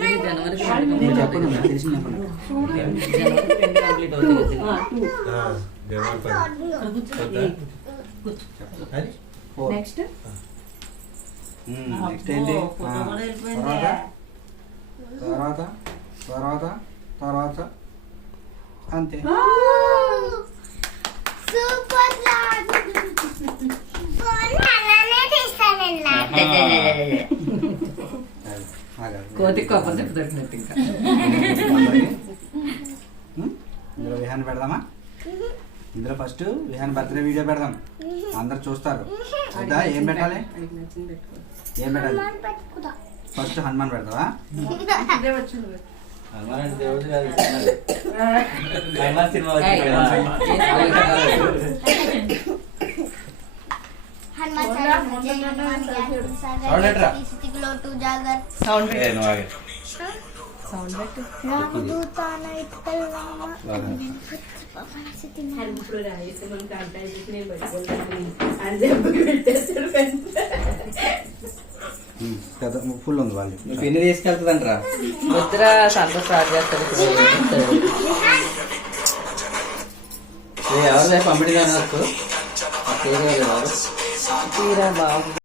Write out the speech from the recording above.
మీరు చెప్పండి నాకు తెలిసింది నెక్స్ట్ నెక్స్ట్ ఏంటి తర్వాత తర్వాత తర్వాత అంతే. కోతి కొప్ప చెప్తున్నట్టు ఇంకా ఇందులో విహాన్ పెడదామా? ఇందులో ఫస్ట్ విహాన్ బర్త్డే వీడియో పెడదాం, అందరు చూస్తారు. వద్దా? ఏం పెట్టాలి? ఏం పెట్టాలి? ఫస్ట్ హనుమాన్ పెడతావా? హనుమాన్ దేవుడు కాదు, హనుమాన్ సినిమా ఫుల్ ఉంది వాళ్ళు. నువ్వు పిన్ని తీసుకెళ్తుందంటరా ముద్ర సంతోష్ స్టార్ట్ చేస్తారు. ఎవరు పంపిణీ నాకు తీరా బాబు.